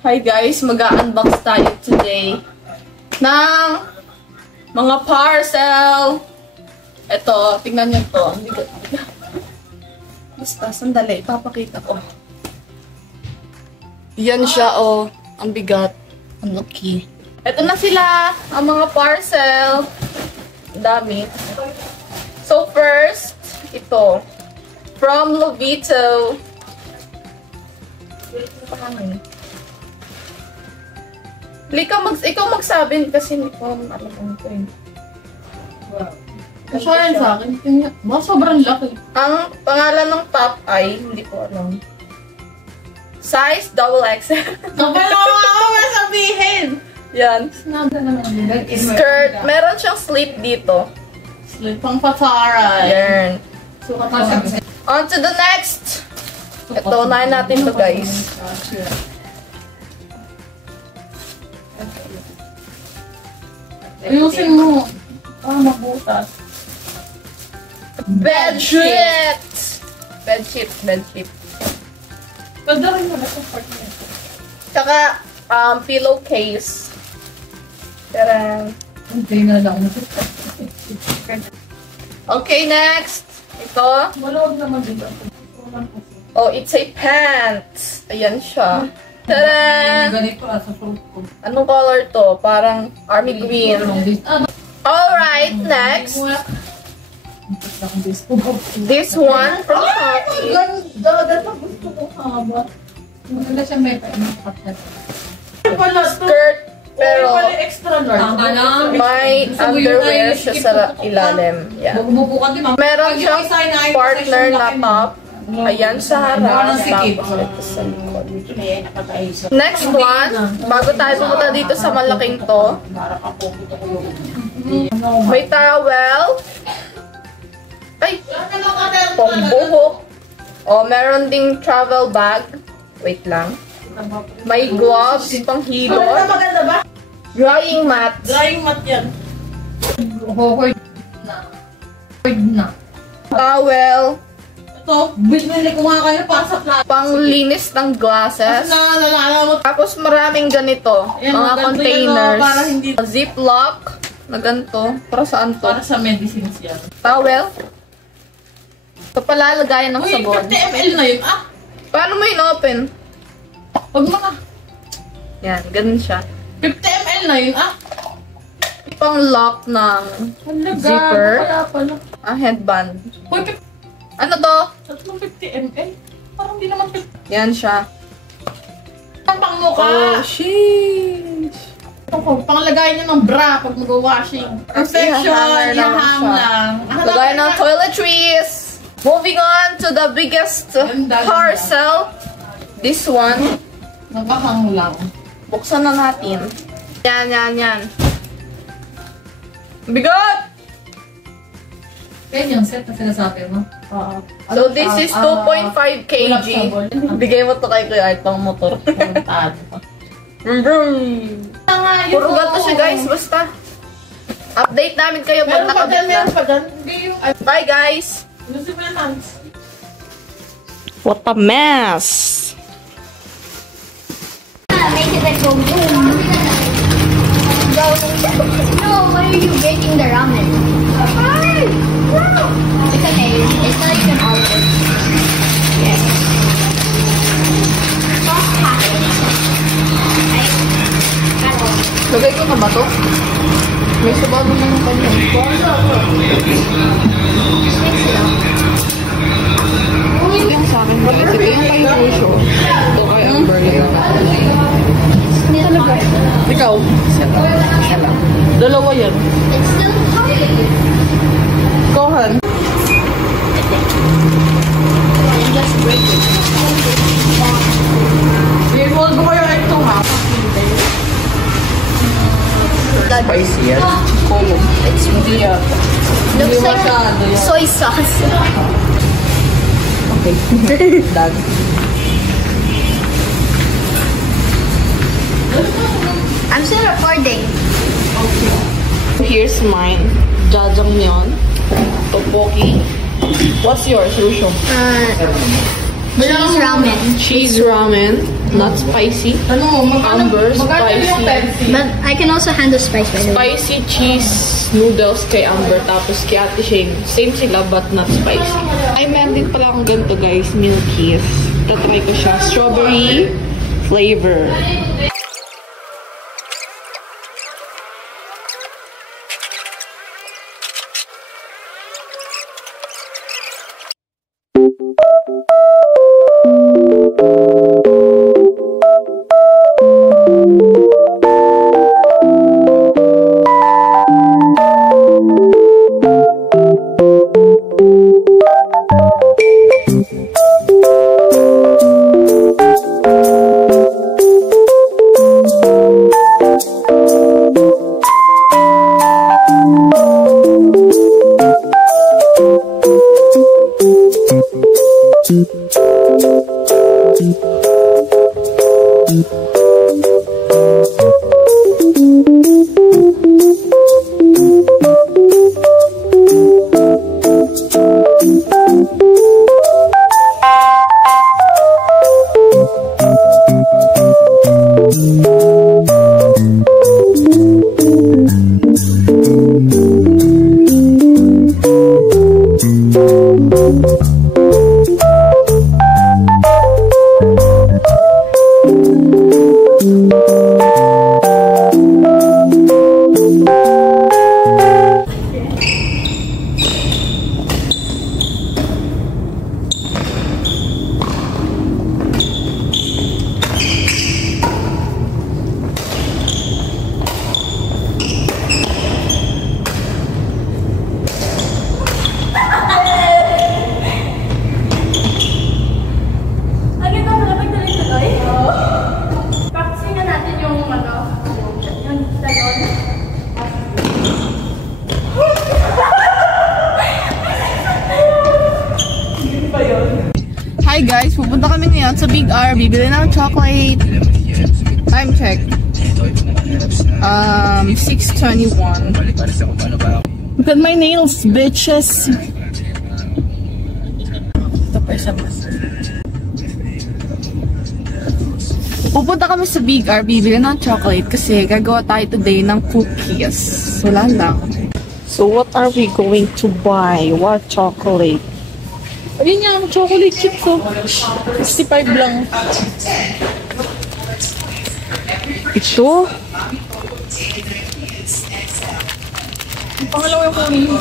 Hi guys, mag-unbox tayo today ng mga parcel. Ito, tingnan nyo to. Basta, sandali, ipapakita ko. Yan siya, oh. Ang bigat. Ang laki. Ito na sila, ang mga parcel. Dami. So first, ito. From Lovito. Ikaw magsabi kasi hindi ko alam ito eh. Wow. Kasya yan sa akin. Sobrang laki. Ang pangalan ng top ay, hindi ko alam. Size XXL. Kapal ako sabihin! Yan. Skirt. Meron siyang slit dito. Slit pang patara. Yan. On to the next. Ito, unahin natin to guys. Ayusin mo. Mabutas. Bedsheet! Bedsheet. Padarin mo na sa part niya. Tsaka, pillowcase. Tara. Okay na lang. Okay, next. Ito. Malawag naman dito. Oh, it's a pants. Ayan siya. Tara! Ganito sa fruit ko. Anong color to? Parang army green. Alright, next. This one from Shopee. Skirt, pero may underwear siya sa ilalim. Yeah. Meron siyang partner na top. Ayan sa harap. Tapos ito sa likod. Next one, bago tayo pumunta dito sa malaking to, may towel. Ay! Pambuhok. O, meron ding travel bag. Wait lang. May gloves, panghilot. Drying mat. Drying mat yan. Towel. Ito, binili ko nga kayo para sa plato. Panglinis ng glasses. Tapos maraming ganito. Mga containers. Ziplock. Na ganito. Para saan to? Para sa medicines yan. Towel. Ito pala lagayan ng sabon. 50 ml na yun. Paano mo in-open? Huwag mo na. Yan, ganun siya. 50 ml na yun. Pang lock ng zipper. Headband. Ano to? 50 ml? Parang di naman 50. Yan siya. Pang mukha. Oh, sheesh. Panglagay niya ng bra pag mag-washing. Perfection. Ihahang lang. Lagay ng toiletries. Moving on to the biggest parcel. This one. Nagahang lang. Buksan na natin. Yan. Bigot! Yan yung set na sinasabi mo? Oo. So, this is 2.5 kg. Bigay mo to kay Kuya Art pang motor. Brum brum! Puro ganito siya guys, basta. Update namin kayo pag nakabit na. Bye guys! What a mess! Make it like go boom. No, why are you breaking the ramen? It's okay. It's not even all of it. Yes. Soft package. Right? Lagay ko na ba to? May sabago na yung kanya. Yung sa akin, ito yung kay Rusho. Ito kay Amber. Ikaw? Dalawa yan. It's still popping. Kohan. Just break it. I-hold mo kayo ito ha. Spicy yan. It's weird. Looks like soy sauce. Okay. Done. I'm still recording. Okay. Here's mine. Jajangmyeon. Tteokbokki. What's yours, Rusho? Cheese ramen. Cheese ramen. Not spicy. Amber, spicy. But I can also handle spice, by the way. Spicy cheese noodles kay Amber. Tapos kay Ate Shane. Same sila but not spicy. Ay, meron din pala akong ganito guys. Milkies. Tatry ko siya. Strawberry flavor. Hi guys, pupunta kami ngayon sa Big R, bibili ng chocolate. Time check. 6:21. Look at my nails, bitches. Ito pa isa ba? Pupunta kami sa Big R, bibili ng chocolate kasi gagawa tayo today ng cookies. Wala lang. So what are we going to buy? What chocolate? Ayun yan, chocolate chips ko. 65 lang. Ito? Ang pangalawa yung kunin mo.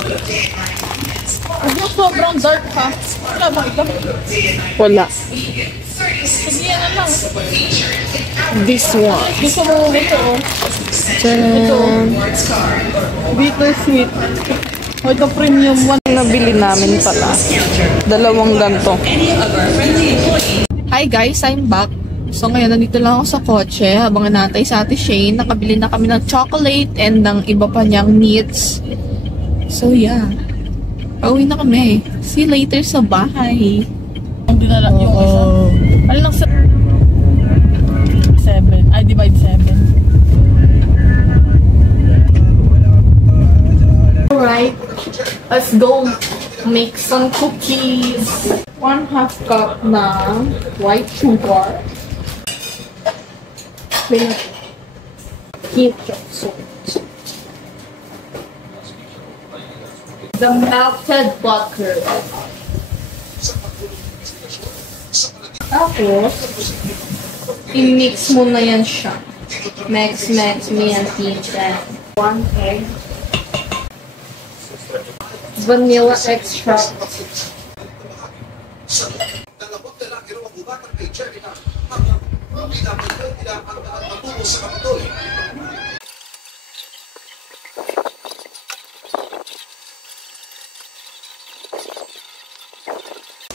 Huwag mo sobrang dark ha. Wala bang ito? Wala. Sige, yan na lang. This one. Gusto mo ito oh. Ito. Bittersweet. O ito premium one. Nabili namin pala. Dalawang ganito. Hi guys, I'm back. So ngayon, nandito lang ako sa kotse. Habang natay sa Ate Shane, nakabili na kami ng chocolate and ng iba pa niyang needs. So yeah. Pauwi na kami. See you later sa bahay. Ang dinala yung isa. Ano lang sa 7. I divide 7. Alright. Let's go make some cookies. 1/2 cup na white sugar. Ketchup salt. The melted butter. Tapos, i-mix mo na yan siya. Mix, me and tita. 1 egg. Vanilla extract.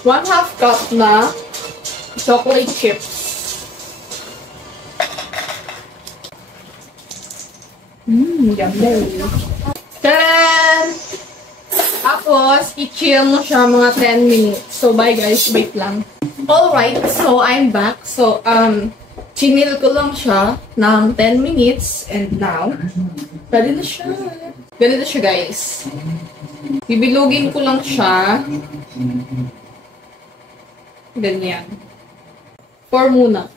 One-half cup na chocolate chips. Yummy. Then, tapos, i-chill mo siya mga 10 minutes. So, bye guys. Wait lang. Alright, so I'm back. So, chinil ko lang siya ng 10 minutes. And now, ready na siya. Ganito siya guys. Bibilugin ko lang siya. Ganyan. 4 muna.